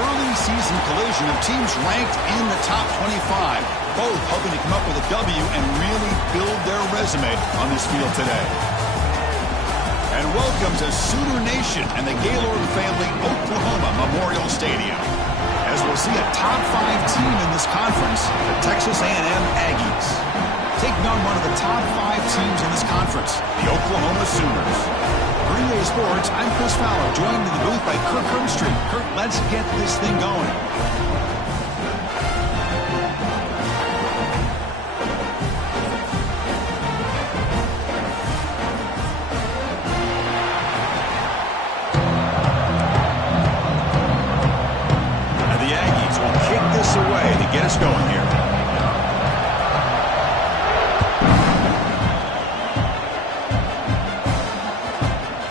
early season collision of teams ranked in the top 25, both hoping to come up with a W and really build their resume on this field today. And welcome to Sooner Nation and the Gaylord Family Oklahoma Memorial Stadium, as we'll see a top 5 team in this conference, the Texas A&M Aggies, taking on one of the top 5 teams in this conference, the Oklahoma Sooners. For EA Sports, I'm Chris Fowler, joined in the booth by Kirk Herbstreit. Kirk, let's get this thing going. And the Aggies will kick this away to get us going here.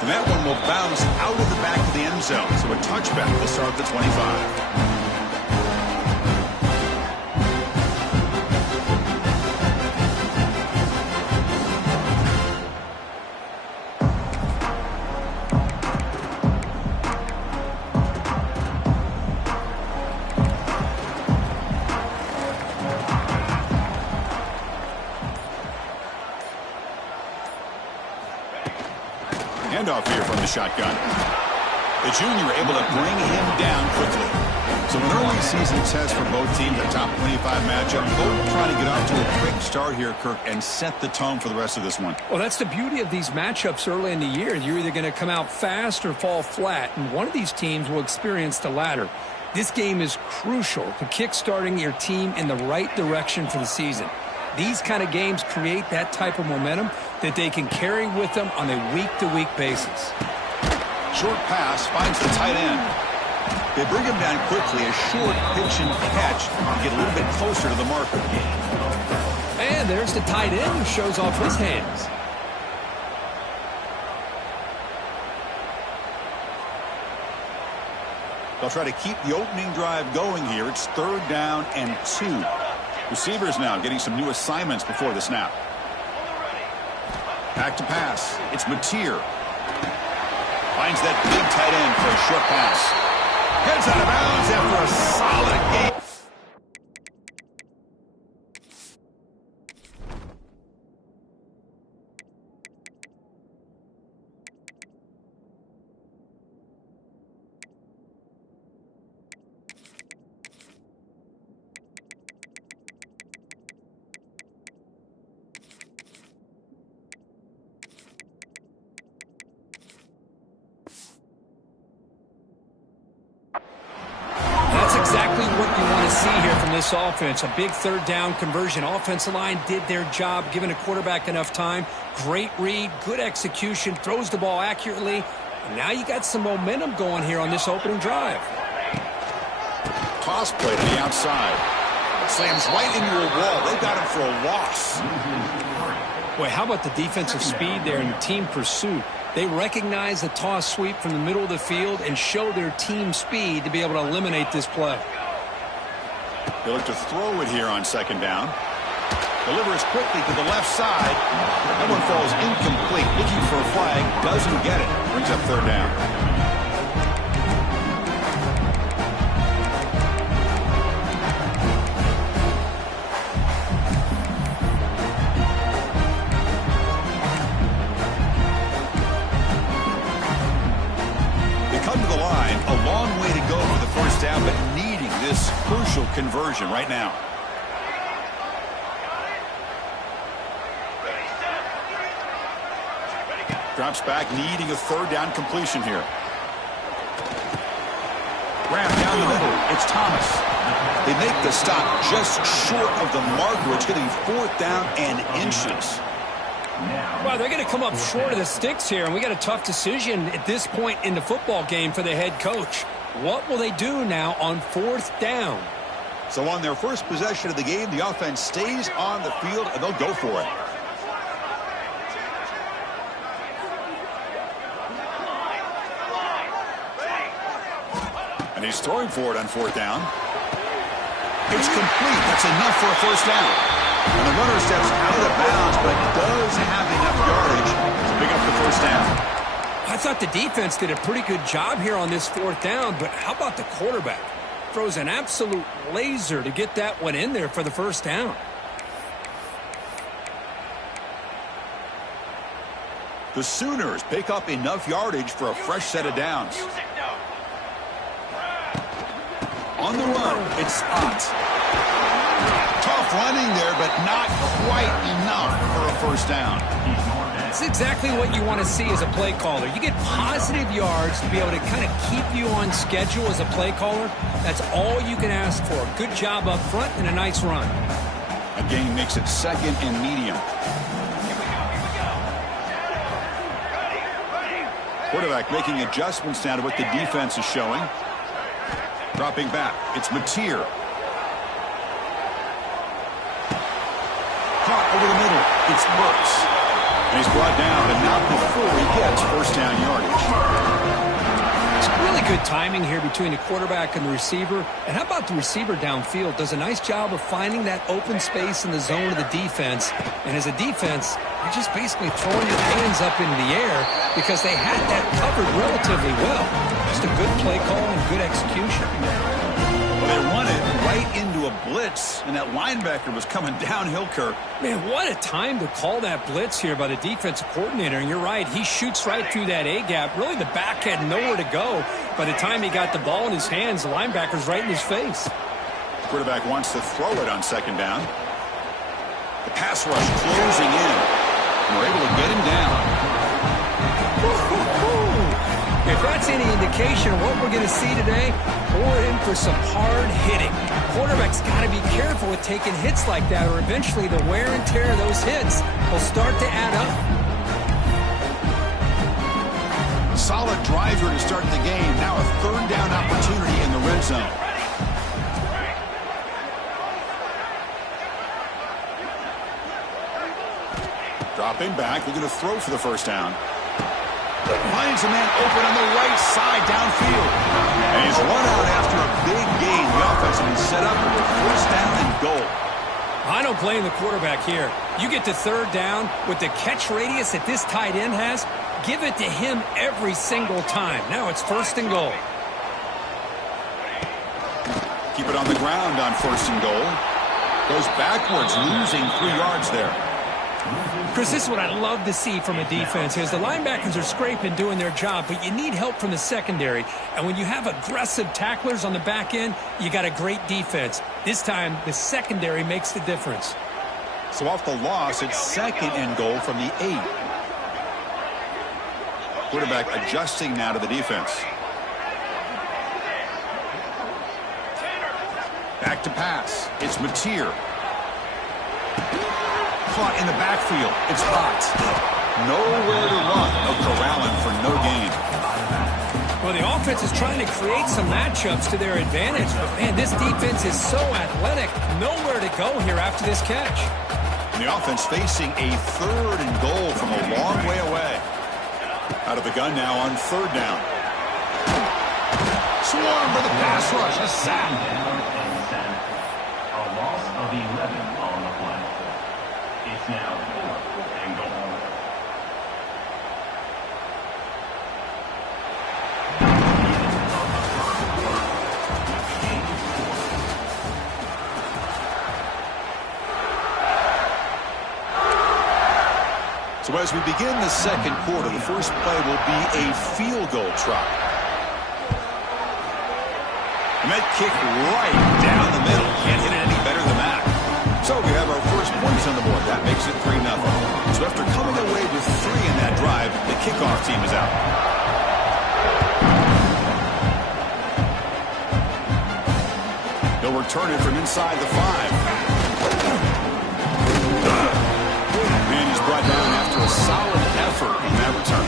That one will bounce out of the back of the end zone. So a touchback will start at the 25. Handoff here from the shotgun. The junior able to bring him down quickly. So an early season test for both teams, a top 25 matchup. Both trying to get off to a quick start here, Kirk, and set the tone for the rest of this one. Well, that's the beauty of these matchups early in the year. You're either going to come out fast or fall flat, and one of these teams will experience the latter. This game is crucial to kick-starting your team in the right direction for the season. These kind of games create that type of momentum that they can carry with them on a week-to-week basis. Short pass finds the tight end. They bring him down quickly, a short pitch and catch to get a little bit closer to the marker. And there's the tight end who shows off his hands. They'll try to keep the opening drive going here. It's 3rd down and 2. Receivers now getting some new assignments before the snap. Back to pass. It's Mateer. Finds that big tight end for a short pass. Heads out of bounds after a solid game. Exactly what you want to see here from this offense. A big 3rd down conversion. Offensive line did their job, giving a quarterback enough time. Great read, good execution, throws the ball accurately. And now you got some momentum going here on this opening drive. Toss play to the outside. Slams right into a wall. They got him for a loss. Boy, how about the defensive speed there and the team pursuit? They recognize the toss sweep from the middle of the field and show their team speed to be able to eliminate this play. They look to throw it here on 2nd down. Delivers quickly to the left side. That one falls incomplete. Looking for a flag. Doesn't get it. Brings up 3rd down. A long way to go for the 1st down, but needing this crucial conversion right now. Drops back, needing a 3rd down completion here. Ramp down the middle. It's Thomas. They make the stop just short of the marker. It's getting 4th down and inches. Well, they're going to come up short of the sticks here, and we got a tough decision at this point in the football game for the head coach. What will they do now on 4th down? So on their first possession of the game, the offense stays on the field, and they'll go for it. And he's throwing for it on 4th down. It's complete. That's enough for a 1st down. And the runner steps out of bounds, but does have enough yardage to pick up the 1st down. I thought the defense did a pretty good job here on this 4th down, but how about the quarterback? throws an absolute laser to get that one in there for the first down. The Sooners pick up enough yardage for a fresh set of downs. On the run, it's Scott. Tough running there, but not quite enough for a first down. That's exactly what you want to see as a play caller. You get positive yards to be able to kind of keep you on schedule as a play caller. That's all you can ask for. Good job up front and a nice run. A gain makes it second and medium. Quarterback making adjustments now to what the defense is showing. Dropping back, it's Mateer. Caught over the middle, it's Burks. And he's brought down, but not before he gets first down yardage. It's really good timing here between the quarterback and the receiver. And how about the receiver downfield? Does a nice job of finding that open space in the zone of the defense. And as a defense, you're just basically throwing your hands up into the air because they had that covered relatively well. Just a good play call and good execution. Well, they run it right into a blitz, and that linebacker was coming downhill, Kirk. Man, what a time to call that blitz here by the defensive coordinator. And you're right, he shoots right through that A-gap. Really, the back had nowhere to go. By the time he got the ball in his hands, the linebacker's right in his face. Quarterback wants to throw it on second down. The pass rush closing in. And we're able to get him down. If that's any indication of what we're going to see today, we're in for some hard hitting. Quarterback's got to be careful with taking hits like that, or eventually the wear and tear of those hits will start to add up. Solid driver to start the game. Now a third down opportunity in the red zone. Dropping back, looking to throw for the first down. Finds a man open on the right side downfield. And he's run out after a big gain. The offense has been set up for first down and goal. I don't blame the quarterback here. You get to third down with the catch radius that this tight end has, give it to him every single time. Now it's first and goal. Keep it on the ground on first and goal. Goes backwards, losing 3 yards there. Chris, this is what I love to see from a defense is the linebackers are scraping, doing their job, but you need help from the secondary. And when you have aggressive tacklers on the back end, you got a great defense. This time, the secondary makes the difference. So off the loss, it's second and goal from the 8. Quarterback adjusting now to the defense. Back to pass. It's Mateer. Caught in the backfield. It's hot. Nowhere to run. No corralling for no gain. Well, the offense is trying to create some matchups to their advantage. But, man, this defense is so athletic. Nowhere to go here after this catch. And the offense facing a third and goal from a long way away. Out of the gun now on third down. Swarm for the pass rush. A sack. A loss of 11 on the play. It's now 4th and goal. So as we begin the second quarter, the first play will be a field goal try. And that kick right down the middle. Can't hit it any better than that. So we have our first points on the board. That makes it 3-0. So after coming away with 3 in that drive, the kickoff team is out. They'll return it from inside the 5. And he's brought down after a solid effort in that return.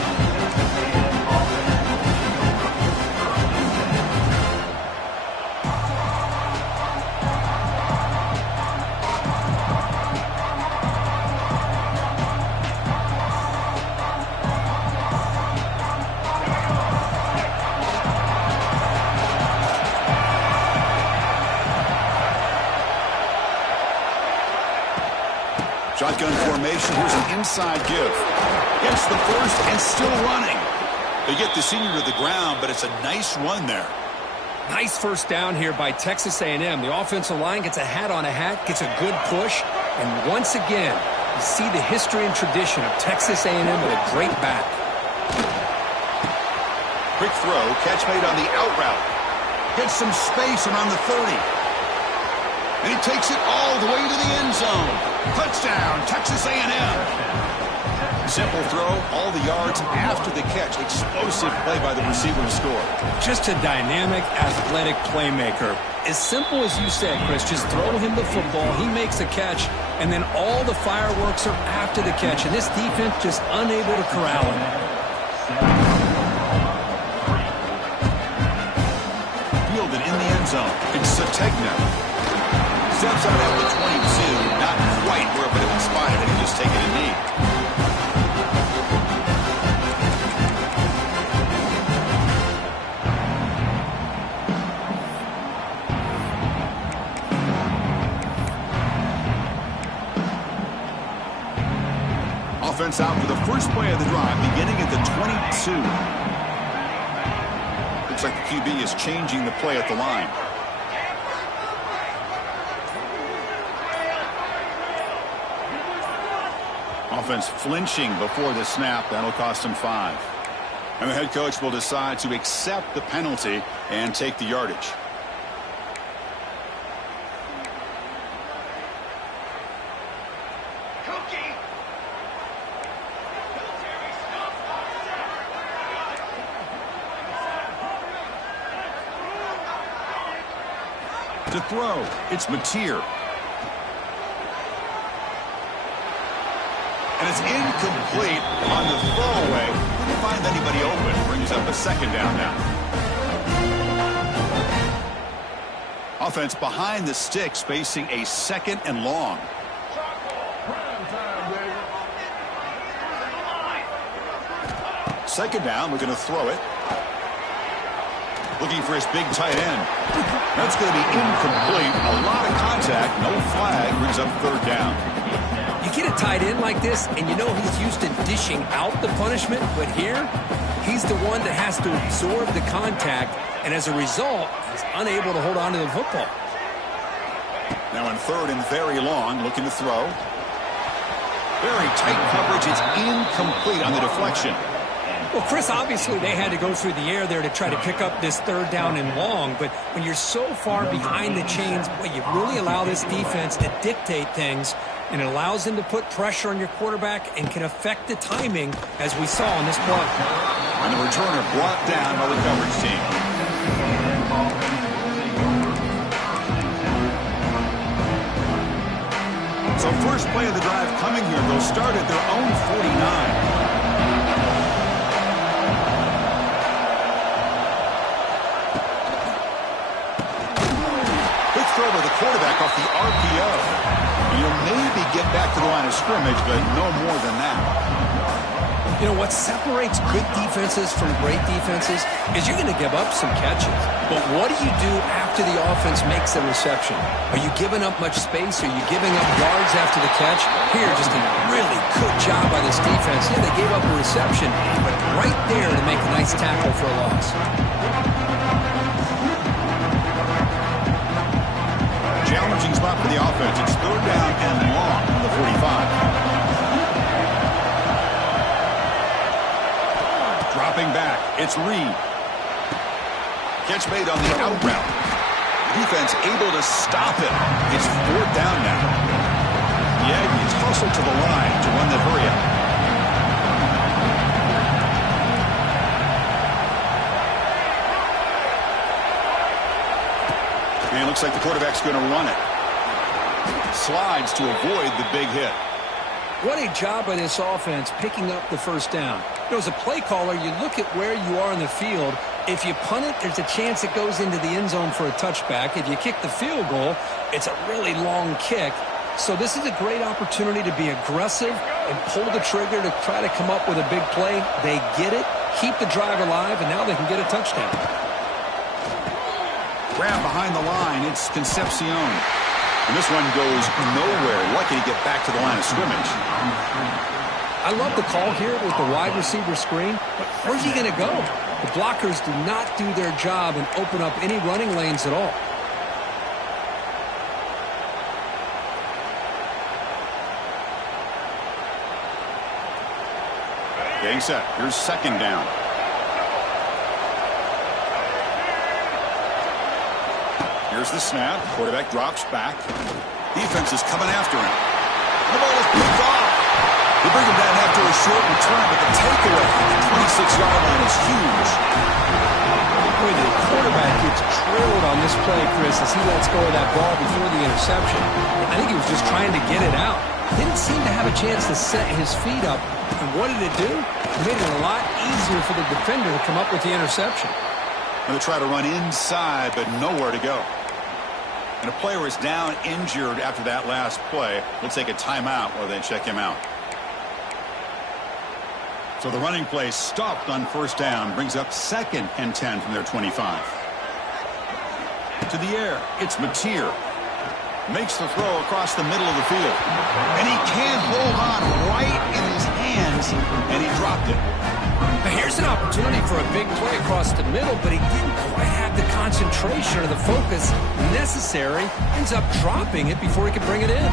Shotgun formation. Here's an inside give. Gets the first and still running. They get the senior to the ground, but it's a nice run there. Nice first down here by Texas A&M. The offensive line gets a hat on a hat, gets a good push, and once again, you see the history and tradition of Texas A&M with a great back. Quick throw, catch made on the out route. Gets some space around the 30. And he takes it all the way to the end zone. Touchdown, Texas A&M. Simple throw, all the yards after the catch. Explosive play by the receiver to score. Just a dynamic, athletic playmaker. As simple as you said, Chris, just throw him the football, he makes a catch, and then all the fireworks are after the catch. And this defense just unable to corral him. Fielded in the end zone. It's Sategna. Steps out at the 22. Not quite where it would have been spotted had he just taken a knee. Offense out for the first play of the drive, beginning at the 22. Looks like the QB is changing the play at the line. Offense flinching before the snap. That'll cost him 5. And the head coach will decide to accept the penalty and take the yardage. To throw, it's Mateer. And it's incomplete on the throwaway. Couldn't find anybody open. Brings up a second down now. Offense behind the sticks, facing a 2nd and long. Second down, we're going to throw it. Looking for his big tight end. That's going to be incomplete. A lot of contact. No flag. Brings up 3rd down. You get a tight end like this, and you know he's used to dishing out the punishment, but here, he's the one that has to absorb the contact, and as a result, he's unable to hold on to the football. Now in 3rd and very long, looking to throw. Very tight coverage. It's incomplete on the deflection. Well, Chris, obviously they had to go through the air there to try to pick up this 3rd down and long, but when you're so far behind the chains, boy, you really allow this defense to dictate things, and it allows them to put pressure on your quarterback and can affect the timing, as we saw on this play. And the returner brought down by the coverage team. So first play of the drive coming here. They'll start at their own 49. Throw by the quarterback off the RPO. You'll maybe get back to the line of scrimmage, but no more than that. You know, what separates good defenses from great defenses is you're going to give up some catches. But what do you do after the offense makes the reception? Are you giving up much space? Are you giving up yards after the catch? Here, just a really good job by this defense. Yeah, they gave up a reception, but right there to make a nice tackle for a loss. Challenging spot for the offense. It's 3rd down and long on the 45. Dropping back. It's Reed. Catch made on the out route. Defense able to stop it. It's 4th down now. The Aggies hustle to the line to run the hurry up. And it looks like the quarterback's going to run it. Slides to avoid the big hit. What a job by this offense picking up the 1st down. You know, as a play caller, you look at where you are in the field. If you punt it, there's a chance it goes into the end zone for a touchback. If you kick the field goal, it's a really long kick. So this is a great opportunity to be aggressive and pull the trigger to try to come up with a big play. They get it, keep the drive alive, and now they can get a touchdown. Grab behind the line. It's Concepcion. And this one goes nowhere. Lucky to get back to the line of scrimmage. I love the call here with the wide receiver screen, but where's he going to go? The blockers do not do their job and open up any running lanes at all. Getting set. Here's second down. Here's the snap. Quarterback drops back. Defense is coming after him. The ball is picked off. They bring him down after a short return, but the takeaway from the 26-yard line is huge. Boy, the quarterback gets drilled on this play, Chris, as he lets go of that ball before the interception. I think he was just trying to get it out. Didn't seem to have a chance to set his feet up. And what did it do? It made it a lot easier for the defender to come up with the interception. Going to try to run inside, but nowhere to go. And a player is down injured after that last play. We'll take a timeout while they check him out. So the running play stopped on first down, brings up 2nd and 10 from their 25. To the air, it's Mateer. Makes the throw across the middle of the field. And he can't hold on right in his hands, and he dropped it. Now here's an opportunity for a big play across the middle, but he didn't quite have the concentration or the focus necessary. Ends up dropping it before he could bring it in.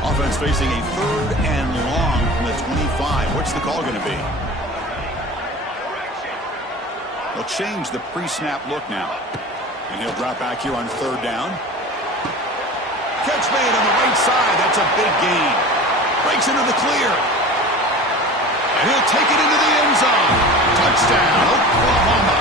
Offense facing a 3rd and long from the 25. What's the call going to be? They'll change the pre-snap look now. And he'll drop back here on 3rd down. Catch made on the right side. That's a big gain. Breaks into the clear. And he'll take it into the end zone. Touchdown, Oklahoma.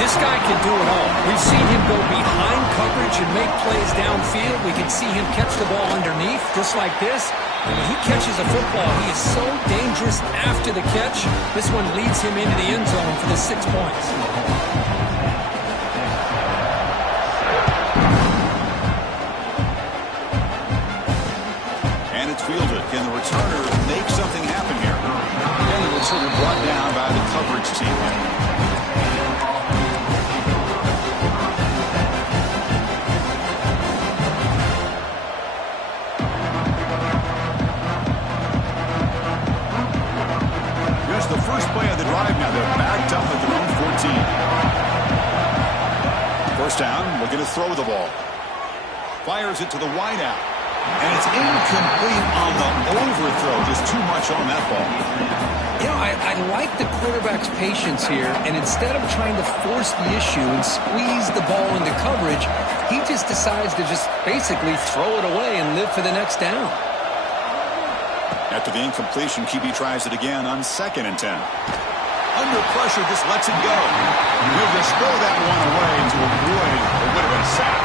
This guy can do it all. We've seen him go behind coverage and make plays downfield. We can see him catch the ball underneath, just like this. And when he catches a football, he is so dangerous after the catch. This one leads him into the end zone for the 6 points. And it's fielded. Can the returner make something happen here? And the returner brought down by the coverage team. Here's the first play of the drive now. They're backed up at their own 14. First down, looking to throw the ball. Fires it to the wideout. And it's incomplete on the overthrow. Just too much on that ball. You know, I like the quarterback's patience here, and instead of trying to force the issue and squeeze the ball into coverage, he just decides to just basically throw it away and live for the next down. After the incompletion, QB tries it again on 2nd and 10. Under pressure, just lets it go. He'll just throw that one away to avoid what would have been a sack.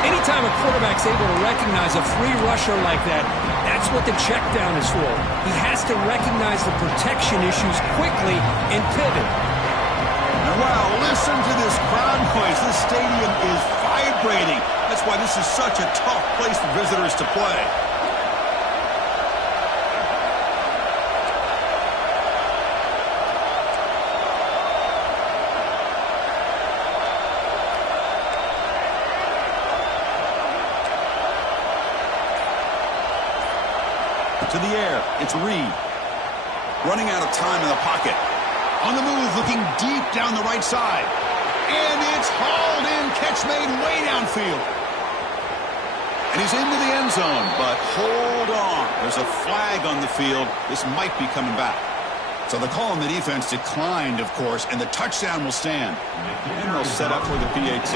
Anytime a quarterback's able to recognize a free rusher like that, that's what the check down is for. He has to recognize the protection issues quickly and pivot. And wow, listen to this crowd noise. This stadium is vibrating. That's why this is such a tough place for visitors to play. To the air, it's Reed. Running out of time in the pocket. On the move, looking deep down the right side. And it's hauled in, catch made way downfield. And he's into the end zone, but hold on. There's a flag on the field. This might be coming back. So the call on the defense declined, of course, and the touchdown will stand. And they'll set up for the PAT.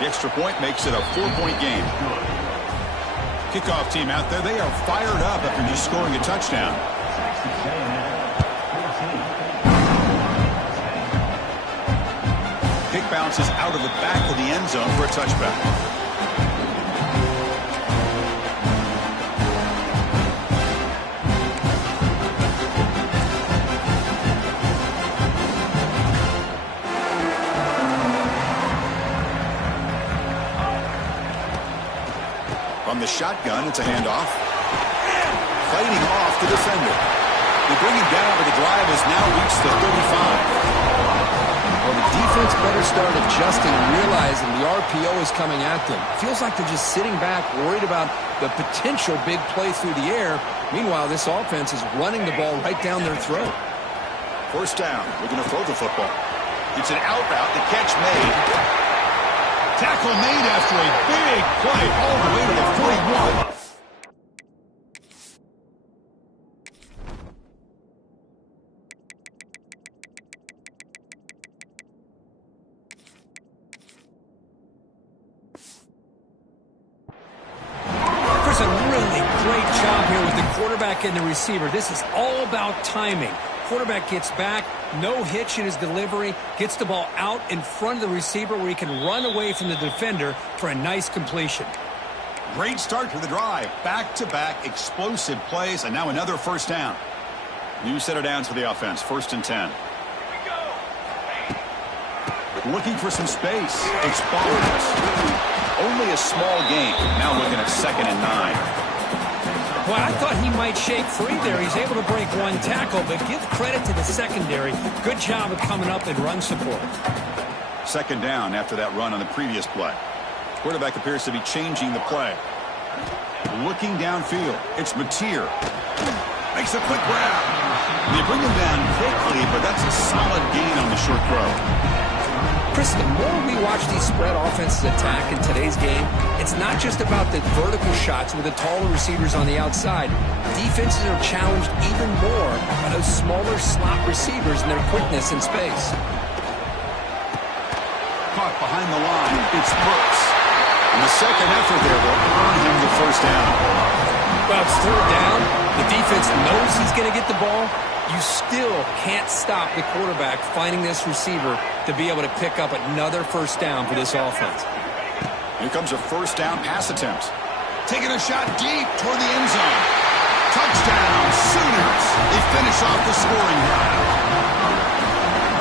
The extra point makes it a 4-point game. Kickoff team out there, they are fired up after just scoring a touchdown. Kick bounces out of the back of the end zone for a touchback. From the shotgun, it's a handoff. Fighting off the defender. They bring him down, but the drive has now reached the 35. Well, the defense better start adjusting and realizing the RPO is coming at them. Feels like they're just sitting back, worried about the potential big play through the air. Meanwhile, this offense is running the ball right down their throat. First down. We're going to throw the football. It's an out route. The catch made. Tackle made after a big play all the way to the 41. A really great job here with the quarterback and the receiver. This is all about timing. Quarterback gets back, no hitch in his delivery, gets the ball out in front of the receiver where he can run away from the defender for a nice completion. Great start to the drive. Back-to-back explosive plays, and now another first down. New set of downs for the offense. 1st and 10. Looking for some space. It's Ballers. Only a small gain. Now looking at 2nd and 9. Well, I thought he might shake free there. He's able to break one tackle, but give credit to the secondary. Good job of coming up in run support. 2nd down after that run on the previous play. Quarterback appears to be changing the play. Looking downfield. It's Mateer. Makes a quick grab. They bring him down quickly, but that's a solid gain on the short throw. Chris, the more we watch these spread offenses attack in today's game, it's not just about the vertical shots with the taller receivers on the outside. Defenses are challenged even more by those smaller slot receivers and their quickness in space. Caught behind the line. It's Brooks. And the second effort there will earn him the first down. Well, it's 3rd down. The defense knows he's going to get the ball. You still can't stop the quarterback finding this receiver to be able to pick up another first down for this offense. Here comes a first down pass attempt. Taking a shot deep toward the end zone. Touchdown, Sooners. They finish off the scoring drive.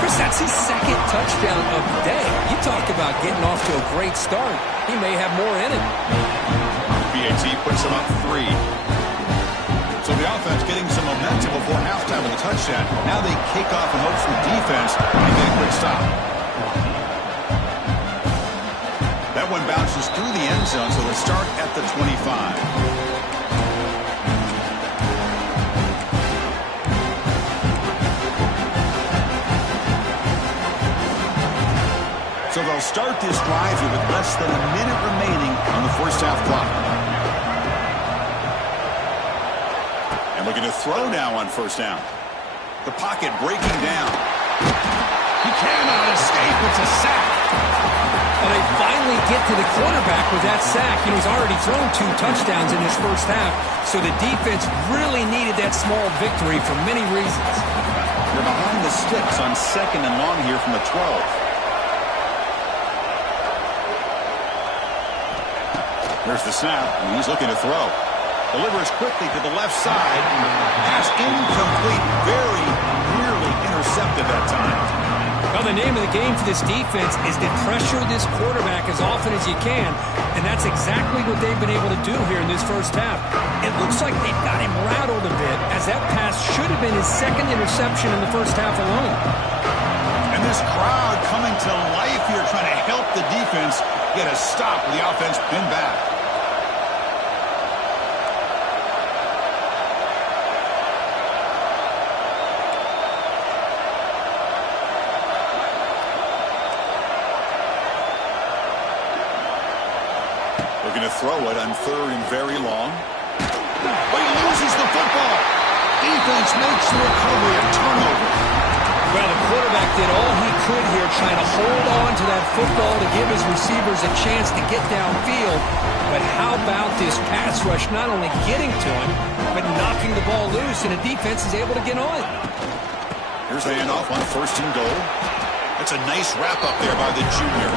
Chris, that's his 2nd touchdown of the day. You talk about getting off to a great start. He may have more in it. BAT puts him up 3. So the offense getting some momentum before halftime with a touchdown. Now they kick off in hopes the defense can get a quick stop. That one bounces through the end zone, so they'll start at the 25. So they'll start this drive here with less than a minute remaining on the first half clock. And we're going to throw now on first down. The pocket breaking down. He cannot escape. It's a sack. Well, they finally get to the quarterback with that sack. He's already thrown 2 touchdowns in his first half, so the defense really needed that small victory for many reasons. They're behind the sticks on 2nd and long here from the 12. There's the snap, and he's looking to throw. Delivers quickly to the left side. Pass incomplete. Very nearly intercepted that time. Well, the name of the game for this defense is to pressure this quarterback as often as you can, and that's exactly what they've been able to do here in this first half. It looks like they've got him rattled a bit, as that pass should have been his 2nd interception in the first half alone. And this crowd coming to life here, trying to help the defense get a stop with the offense pinned back. Looking to throw it on 3rd and very long. But he loses the football. Defense makes the recovery, a turnover. Well, the quarterback did all he could here trying to hold on to that football to give his receivers a chance to get downfield. But how about this pass rush not only getting to him, but knocking the ball loose, and the defense is able to get on. Here's the handoff on 1st and goal. That's a nice wrap-up there by the junior.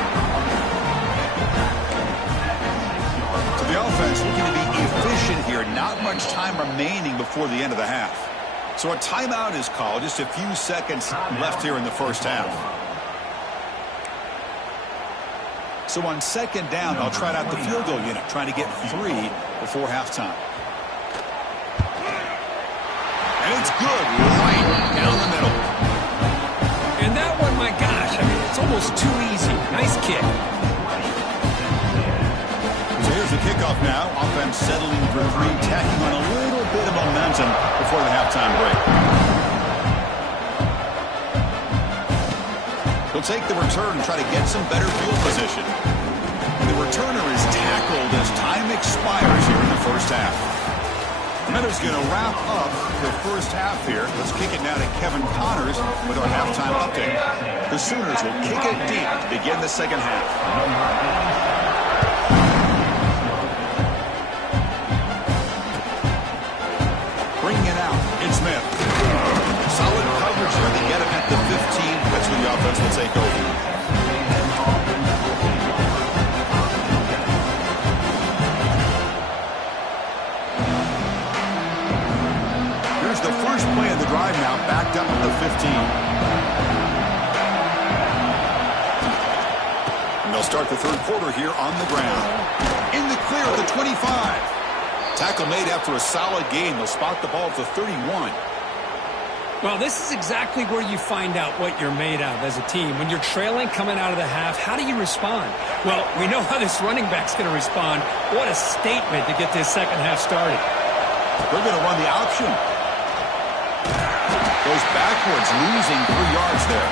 So the offense looking to be efficient here. Not much time remaining before the end of the half. So a timeout is called. Just a few seconds left here in the first half. So on 2nd down, I'll try out the field goal unit, trying to get 3 before halftime. And it's good, right down the middle. And that one, my gosh, I mean, It's almost too easy. Nice kick. So here's the kickoff now. Offense settling for three, tacking on a little bit of momentum before the halftime break. He'll take the return and try to get some better field position. The returner is tackled as time expires here in the first half. And that is going to wrap up the first half here. Let's kick it now to Kevin Connors with our halftime update. The Sooners will kick it deep to begin the second half. Bringing it out, it's Smith. Solid coverage there. They get him at the 15. That's where the offense will take over. Here's the first play of the drive now, backed up at the 15. And they'll start the third quarter here on the ground. In the clear at the 25. Tackle made after a solid gain. They'll spot the ball at the 31. Well, this is exactly where you find out what you're made of as a team. When you're trailing coming out of the half, how do you respond? Well, we know how this running back's going to respond. What a statement to get this second half started. They're going to run the option. Goes backwards, losing 3 yards there.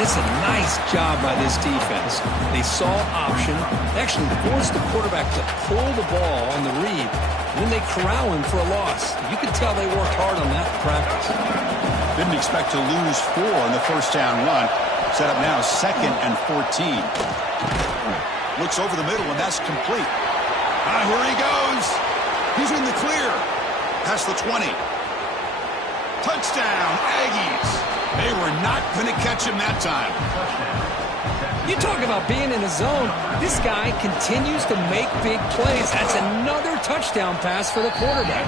It's a nice job by this defense. They saw option, actually forced the quarterback to pull the ball on the read, and then they corral him for a loss. You could tell they worked hard on that in practice. Didn't expect to lose 4 in the first down run. Set up now 2nd and 14. Looks over the middle, and that's complete. Here he goes. He's in the clear. Past the 20. Touchdown, Aggies. They were not going to catch him that time. You talk about being in a zone. This guy continues to make big plays. That's another touchdown pass for the quarterback.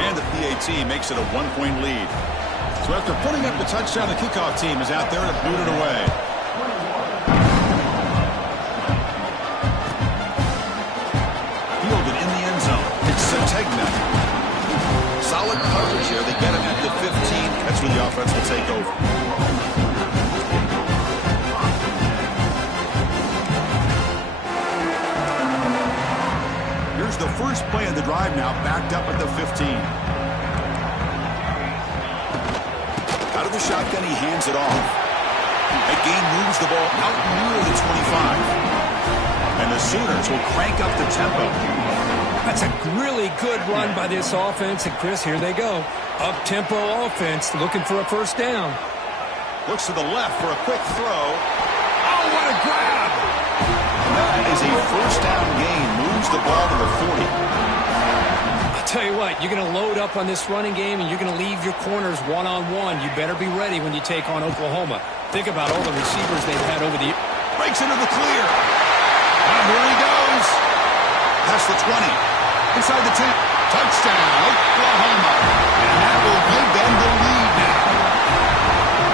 And the PAT makes it a 1-point lead. So after putting up the touchdown, the kickoff team is out there to boot it away. Fielded in the end zone. It's Sategna. Solid coverage here. They get him at the 15. That's where the offense will take over. Here's the first play of the drive now, backed up at the 15. Out of the shotgun, he hands it off. Again, moves the ball out near the 25. And the Sooners will crank up the tempo. That's a really good run by this offense. And, Chris, here they go. Up-tempo offense looking for a first down. Looks to the left for a quick throw. Oh, what a grab! That is a first down gain. Moves the ball to the 40. I'll tell you what, you're going to load up on this running game and you're going to leave your corners one-on-one. You better be ready when you take on Oklahoma. Think about all the receivers they've had over the... Breaks into the clear. Here he goes. Past the 20. Inside the 10. Touchdown, Oklahoma. And that will give them the lead now.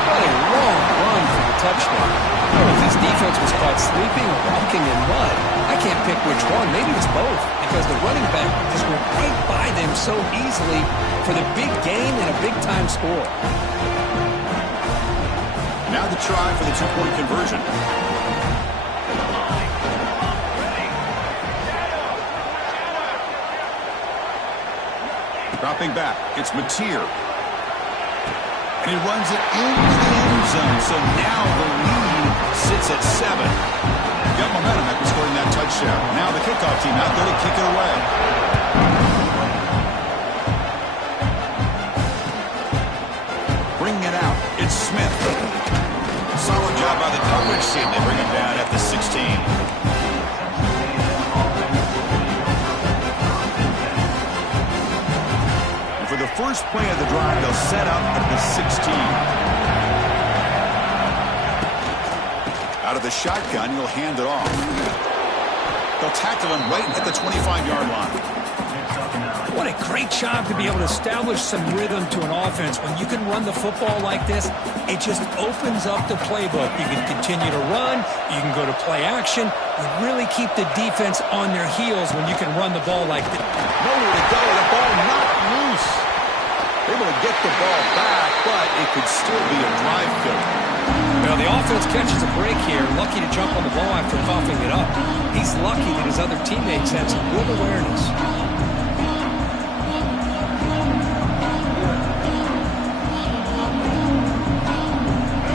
What a long run for the touchdown. I don't know if this defense was caught sleeping or walking in mud. I can't pick which one. Maybe it's both, because the running back just went right by them so easily for the big gain and a big-time score. Now the try for the 2-point conversion. Dropping back, it's Mateer. And he runs it into the end zone. So now the lead sits at 7. Got momentum after scoring that touchdown. Now the kickoff team out there to kick it away. Bringing it out, it's Smith. Solid job by the coverage team. They bring him down at the 16. For the first play of the drive, they'll set up at the 16. Out of the shotgun, he'll hand it off. They'll tackle him right at the 25-yard line. What a great job to be able to establish some rhythm to an offense. When you can run the football like this, it just opens up the playbook. You can continue to run. You can go to play action. You really keep the defense on their heels when you can run the ball like this. Nowhere to go. The ball not loose. Able to get the ball back, but it could still be a drive killer. Well, the offense catches a break here. Lucky to jump on the ball after coughing it up. He's lucky that his other teammates had some good awareness.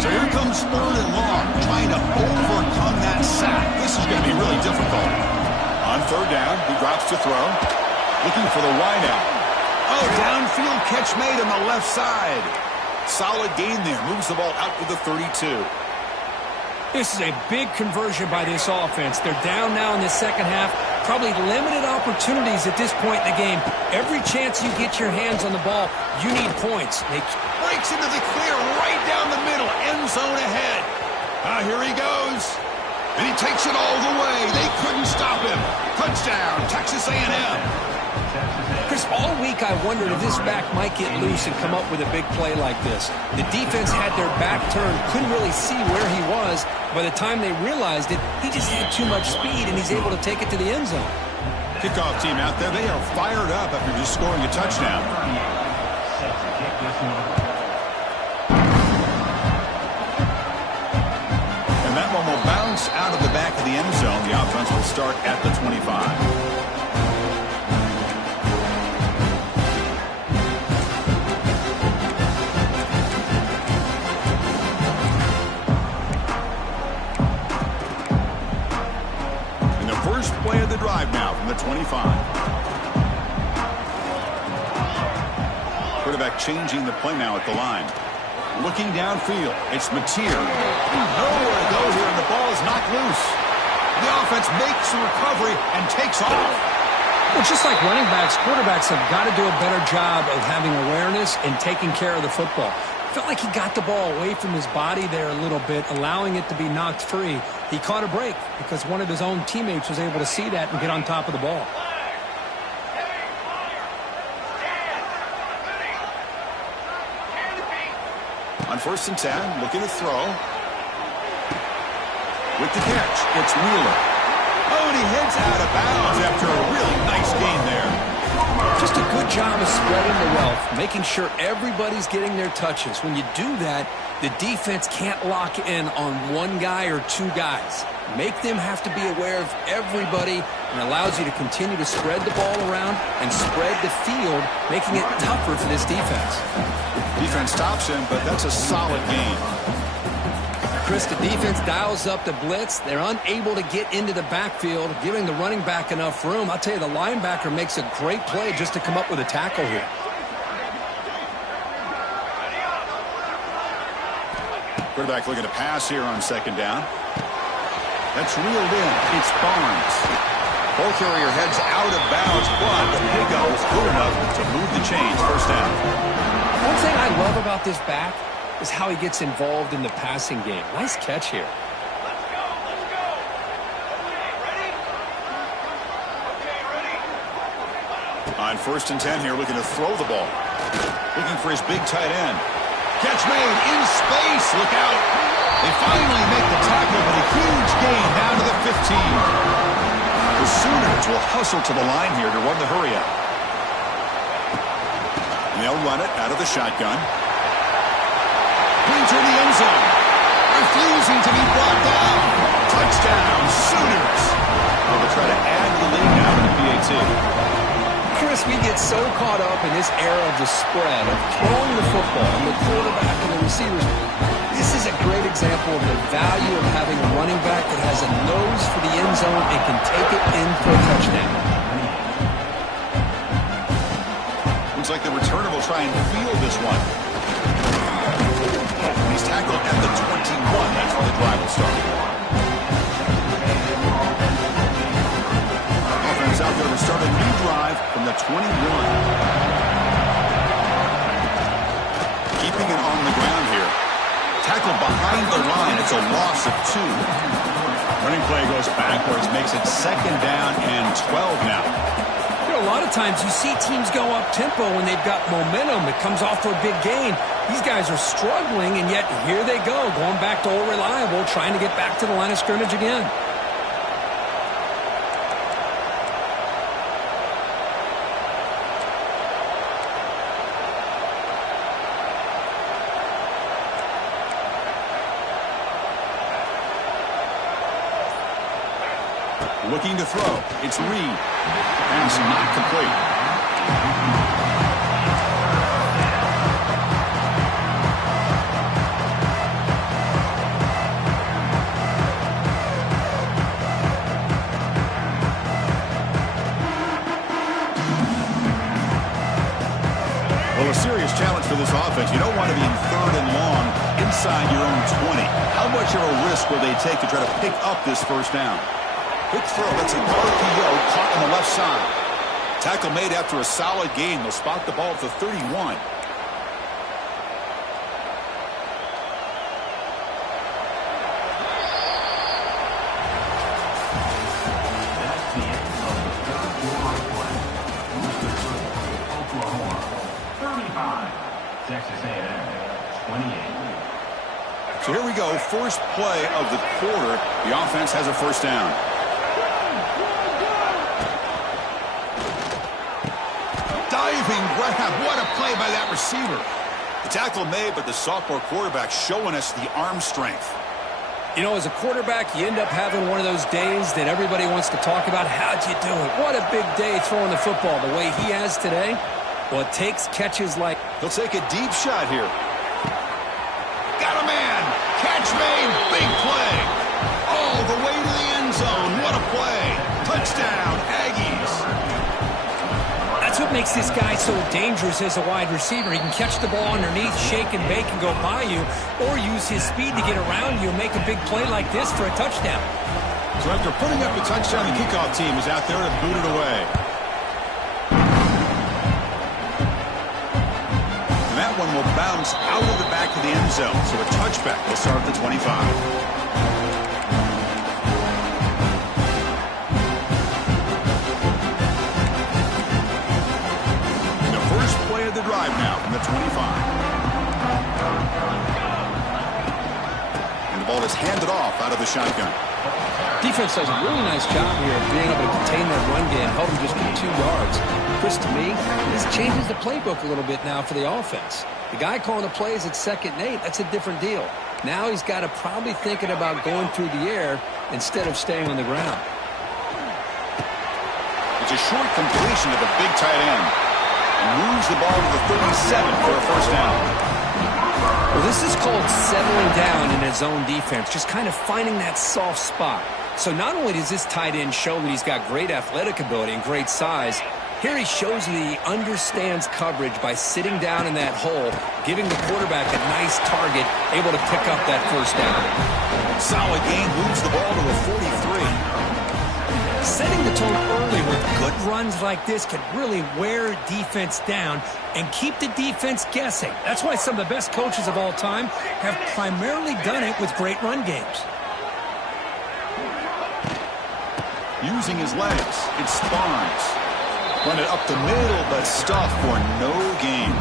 So here comes 3rd and long, trying to overcome that sack. This is going to be really difficult. On 3rd down, he drops to throw, looking for the wideout. Oh, downfield catch made on the left side. Solid gain there. Moves the ball out to the 32. This is a big conversion by this offense. They're down now in the second half. Probably limited opportunities at this point in the game. Every chance you get your hands on the ball, you need points. They breaks into the clear right down the middle. End zone ahead. Here he goes. And he takes it all the way. They couldn't stop him. Touchdown, Texas A&M. Chris, all week I wondered if this back might get loose and come up with a big play like this. The defense had their back turned, couldn't really see where he was. By the time they realized it, he just had too much speed, and he's able to take it to the end zone. Kickoff team out there, they are fired up after just scoring a touchdown. And that one will bounce out of the back of the end zone. The offense will start at the 25. Play of the drive now from the 25. Quarterback changing the play now at the line. Looking downfield. It's Mateer. Nowhere to go here, and the ball is knocked loose. The offense makes the recovery and takes off. Well, just like running backs, quarterbacks have got to do a better job of having awareness and taking care of the football. Felt like he got the ball away from his body there a little bit, allowing it to be knocked free. He caught a break because one of his own teammates was able to see that and get on top of the ball. On 1st and 10, looking to throw. With the catch, it's Wheeler. Oh, and he heads out of bounds after a really nice gain there. Just a good job of spreading the wealth, making sure everybody's getting their touches. When you do that, the defense can't lock in on one guy or two guys. Make them have to be aware of everybody, and allows you to continue to spread the ball around and spread the field, making it tougher for this defense. Defense stops him, but that's a solid gain. Chris, the defense dials up the blitz. They're unable to get into the backfield, giving the running back enough room. I'll tell you, the linebacker makes a great play just to come up with a tackle here. Quarterback looking to pass here on 2nd down. That's reeled in. It's Barnes. Ball carrier heads out of bounds, but the pickup was good enough to move the chains. 1st down. One thing I love about this back is how he gets involved in the passing game. Nice catch here. On 1st and 10 here, looking to throw the ball. Looking for his big tight end. Catch made in space. Look out. They finally make the tackle, but a huge gain down to the 15. The Sooners will hustle to the line here to run the hurry up. And they'll run it out of the shotgun. Into the end zone. Refusing to be brought down. Touchdown, Sooners. They'll try to add the lead now to the PAT. Chris, we get so caught up in this era of the spread, of throwing the football, and the quarterback and the receivers. This is a great example of the value of having a running back that has a nose for the end zone and can take it in for a touchdown. Looks like the returner will try and field this one. He's tackled at the 21. That's where the drive will start. Offense out there to start a new drive from the 21. Keeping it on the ground here. Tackled behind the line. It's a loss of 2. Running play goes backwards, makes it 2nd down and 12 now. A lot of times you see teams go up-tempo when they've got momentum. It comes off for a big gain. These guys are struggling, and yet here they go, going back to old reliable, trying to get back to the line of scrimmage again. Looking to throw. It's Reed. Pass not complete. Well, a serious challenge for this offense. You don't want to be in 3rd and long inside your own 20. How much of a risk will they take to try to pick up this first down? Quick throw. That's an RPO caught on the left side. Tackle made after a solid gain. They'll spot the ball at the 31. Texas A&M, 28. So here we go. First play of the quarter. The offense has a first down. Diving grab. What a play by that receiver. The tackle made, but the sophomore quarterback showing us the arm strength. You know, as a quarterback, you end up having one of those days that everybody wants to talk about. How'd you do it? What a big day throwing the football the way he has today. Well, it takes catches like... He'll take a deep shot here. Got a man. Catch made. Big play. All the way to the end zone. What a play. Touchdown, Aggies. That's what makes this guy so dangerous as a wide receiver. He can catch the ball underneath, shake and bake, and go by you, or use his speed to get around you and make a big play like this for a touchdown. So after putting up the touchdown, the kickoff team is out there to boot it away. That one will bounce out of the back of the end zone. So a touchback will start at the 25. The first play of the drive now from the 25. And the ball is handed off out of the shotgun. Defense does a really nice job here of being able to contain that run game, help him just get 2 yards. Chris, to me, this changes the playbook a little bit now for the offense. The guy calling the plays at 2nd and 8, that's a different deal. Now he's got to probably thinking about going through the air instead of staying on the ground. It's a short completion to the big tight end. He moves the ball to the 37 for a first down. Well, this is called settling down in his zone defense, just kind of finding that soft spot. So not only does this tight end show that he's got great athletic ability and great size, here he shows that he understands coverage by sitting down in that hole, giving the quarterback a nice target, able to pick up that first down. Solid gain, moves the ball to the 43. Setting the tone early with good runs like this can really wear defense down and keep the defense guessing. That's why some of the best coaches of all time have primarily done it with great run games. Using his legs, it's Barnes. Run it up the middle, but stuff for no gain.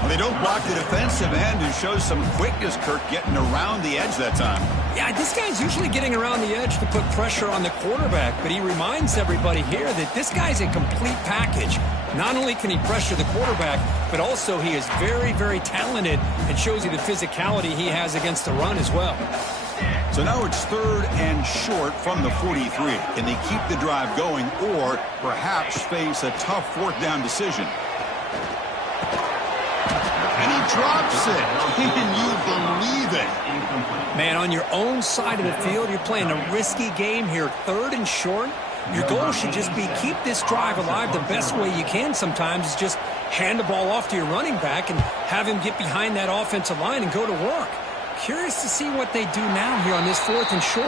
Well, they don't block the defensive end, who shows some quickness, Kirk, getting around the edge that time. Yeah, this guy's usually getting around the edge to put pressure on the quarterback, but he reminds everybody here that this guy's a complete package. Not only can he pressure the quarterback, but also he is very, very talented and shows you the physicality he has against the run as well. So now it's 3rd and short from the 43. Can they keep the drive going or perhaps face a tough 4th down decision? And he drops it. Can you believe it? Man, on your own side of the field, you're playing a risky game here. 3rd and short. Your goal should just be keep this drive alive the best way you can sometimes is just hand the ball off to your running back and have him get behind that offensive line and go to work. Curious to see what they do now here on this 4th and short.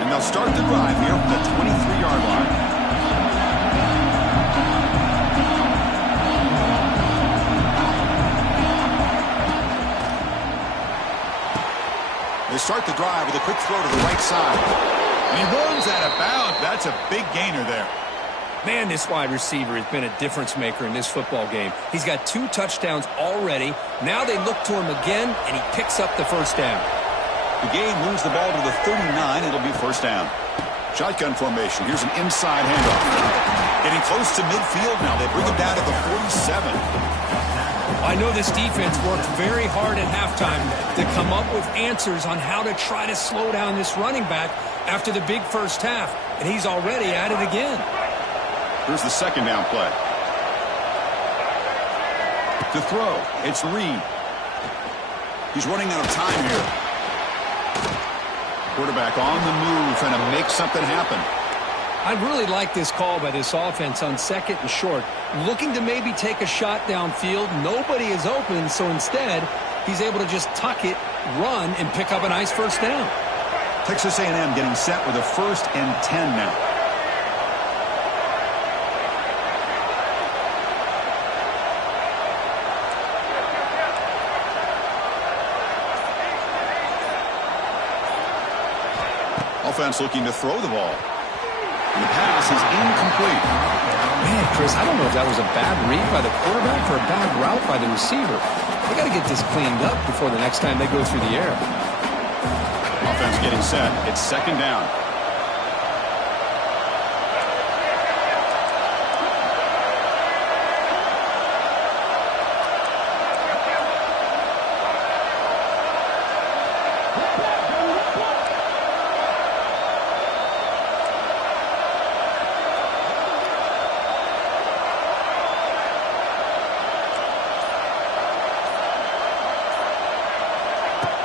And they'll start the drive here from the 23-yard line. They start the drive with a quick throw to the right side. And he runs out of bounds. That's a big gainer there. Man, this wide receiver has been a difference maker in this football game. He's got 2 touchdowns already. Now they look to him again, and he picks up the first down. The gain moves the ball to the 39. It'll be first down. Shotgun formation. Here's an inside handoff. Getting close to midfield now. They bring him down to the 47. I know this defense worked very hard at halftime to come up with answers on how to try to slow down this running back after the big first half, and he's already at it again. Here's the second down play. To throw, it's Reed. He's running out of time here. Quarterback on the move, trying to make something happen. I really like this call by this offense on second and short. Looking to maybe take a shot downfield. Nobody is open, so instead, he's able to just tuck it, run, and pick up a nice first down. Texas A&M getting set with a 1st and 10 now. Offense looking to throw the ball. And the pass is incomplete. Man, Chris, I don't know if that was a bad read by the quarterback or a bad route by the receiver. They got to get this cleaned up before the next time they go through the air. Offense getting set. It's second down.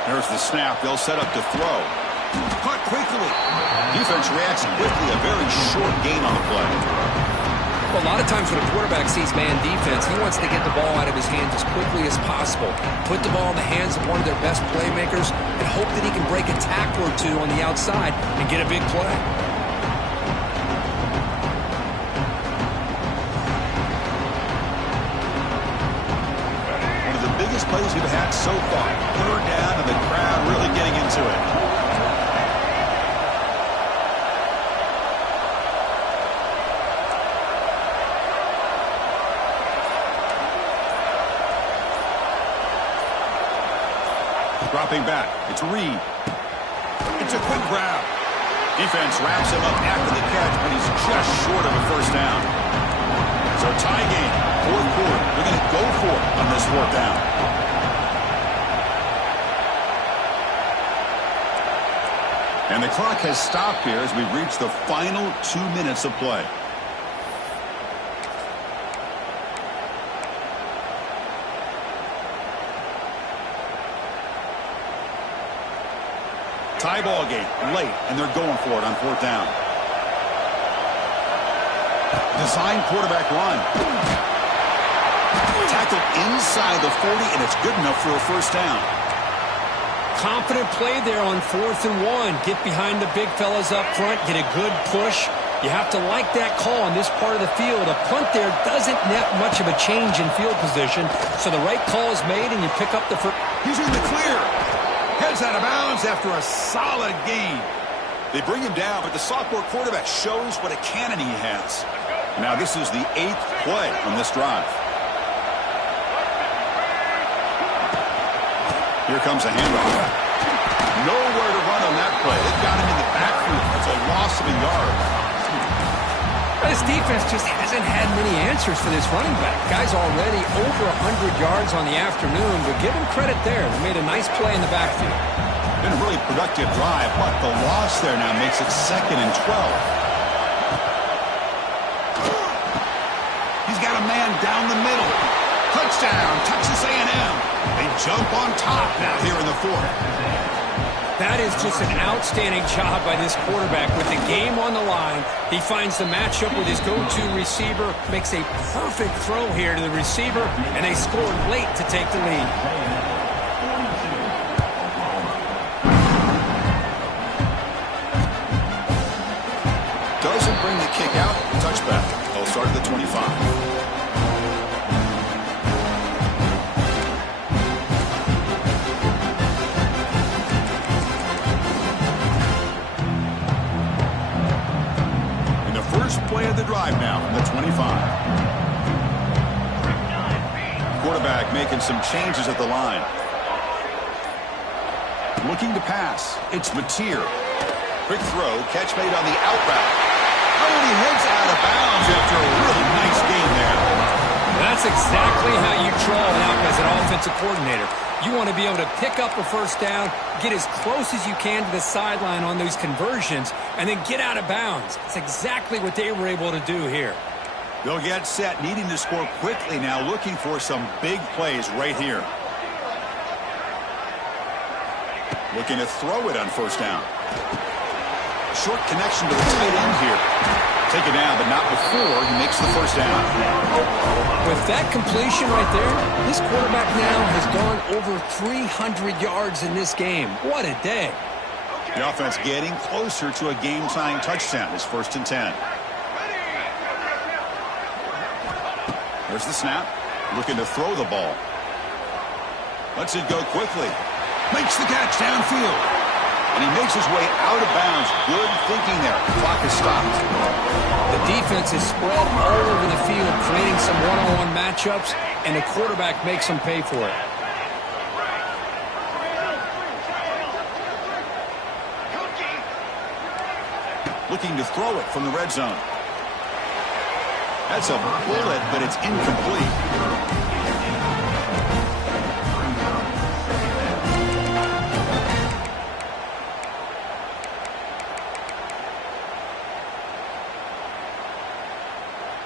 There's the snap. They'll set up to throw. Caught quickly. Defense reacts quickly. A very short gain on the play. Well, a lot of times when a quarterback sees man defense, he wants to get the ball out of his hands as quickly as possible. Put the ball in the hands of one of their best playmakers and hope that he can break a tackle or two on the outside and get a big play. Biggest plays we've had so far. 3rd down and the crowd really getting into it. Dropping back. It's Reed. It's a quick grab. Defense wraps him up after the catch, but he's just short of a first down. So tie game. 4th quarter. They're going to go for it on this 4th down. And the clock has stopped here as we reach the final 2 minutes of play. Tie ball game late, and they're going for it on 4th down. Design quarterback run. Tackle inside the 40, and it's good enough for a first down. Confident play there on 4th and 1. Get behind the big fellas up front. Get a good push. You have to like that call on this part of the field. A punt there doesn't net much of a change in field position, so the right call is made, and you pick up the first. He's in the clear. Heads out of bounds after a solid gain. They bring him down, but the sophomore quarterback shows what a cannon he has. Now this is the 8th play on this drive. Here comes a handoff. Nowhere to run on that play. They've got him in the backfield. It's a loss of a yard. This defense just hasn't had many answers for this running back. Guy's already over 100 yards on the afternoon, but give him credit there. They made a nice play in the backfield. Been a really productive drive, but the loss there now makes it 2nd and 12. He's got a man down the middle. Touchdown, Texas A&M. They jump on top now here in the 4th. That is just an outstanding job by this quarterback with the game on the line. He finds the matchup with his go-to receiver, makes a perfect throw here to the receiver, and they scored late to take the lead. Doesn't bring the kick out. Touchback. They'll start at the 25. Play of the drive now from the 25. Quarterback making some changes at the line. Looking to pass. It's Mateer. Quick throw. Catch made on the out route. Oh, and he heads out of bounds after a really nice game there. That's exactly how you draw it out as an offensive coordinator. You want to be able to pick up a first down, get as close as you can to the sideline on those conversions, and then get out of bounds. That's exactly what they were able to do here. They'll get set, needing to score quickly now, looking for some big plays right here. Looking to throw it on first down. Short connection to the tight end here. Take it down, but not before he makes the first down. With that completion right there, this quarterback now has gone over 300 yards in this game. What a day. The offense getting closer to a game-tying touchdown. It's 1st and 10. There's the snap. Looking to throw the ball. Lets it go quickly. Makes the catch downfield. And he makes his way out of bounds. Good thinking there. Clock is stopped. The defense is spread all over the field, creating some one-on-one matchups, and the quarterback makes them pay for it. Looking to throw it from the red zone. That's a bullet, but it's incomplete.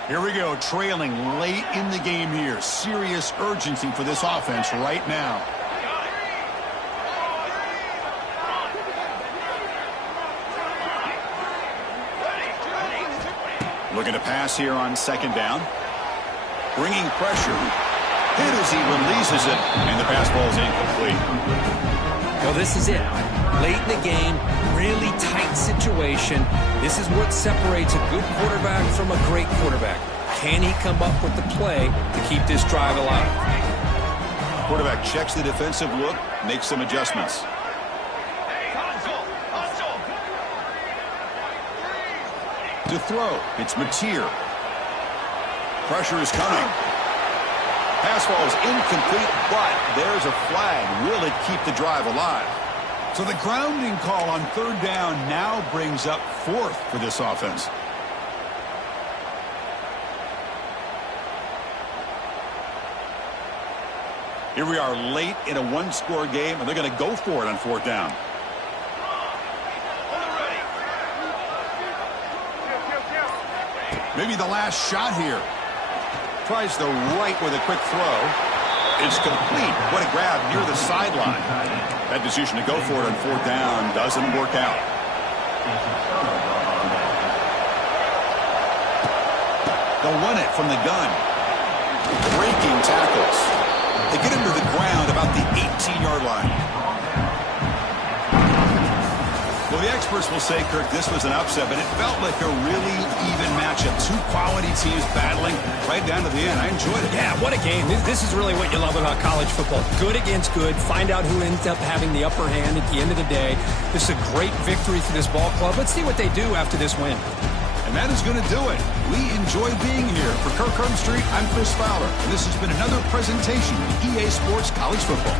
Here we go, trailing late in the game here. Serious urgency for this offense right now. Looking to pass here on 2nd down. Bringing pressure. Hit as he releases it, and the pass ball is incomplete. Well, this is it. Late in the game, really tight situation. This is what separates a good quarterback from a great quarterback. Can he come up with the play to keep this drive alive? Quarterback checks the defensive look, makes some adjustments. To throw, it's Mateer. Pressure is coming. Pass ball is incomplete, but there's a flag. Will it keep the drive alive? So the grounding call on 3rd down now brings up 4th for this offense. Here we are late in a one-score game, and they're going to go for it on 4th down. Maybe the last shot here. Tries the right with a quick throw. It's complete. What a grab near the sideline. That decision to go for it on 4th down doesn't work out. They'll run it from the gun. Breaking tackles. They get him to the ground about the 18-yard line. Well, the experts will say, Kirk, this was an upset, but it felt like a really even matchup. 2 quality teams battling right down to the end. I enjoyed it. Yeah, what a game. This is really what you love about college football. Good against good. Find out who ends up having the upper hand at the end of the day. This is a great victory for this ball club. Let's see what they do after this win. And that is going to do it. We enjoyed being here. For Kirk Herbstreit, I'm Chris Fowler, and this has been another presentation of EA Sports College Football.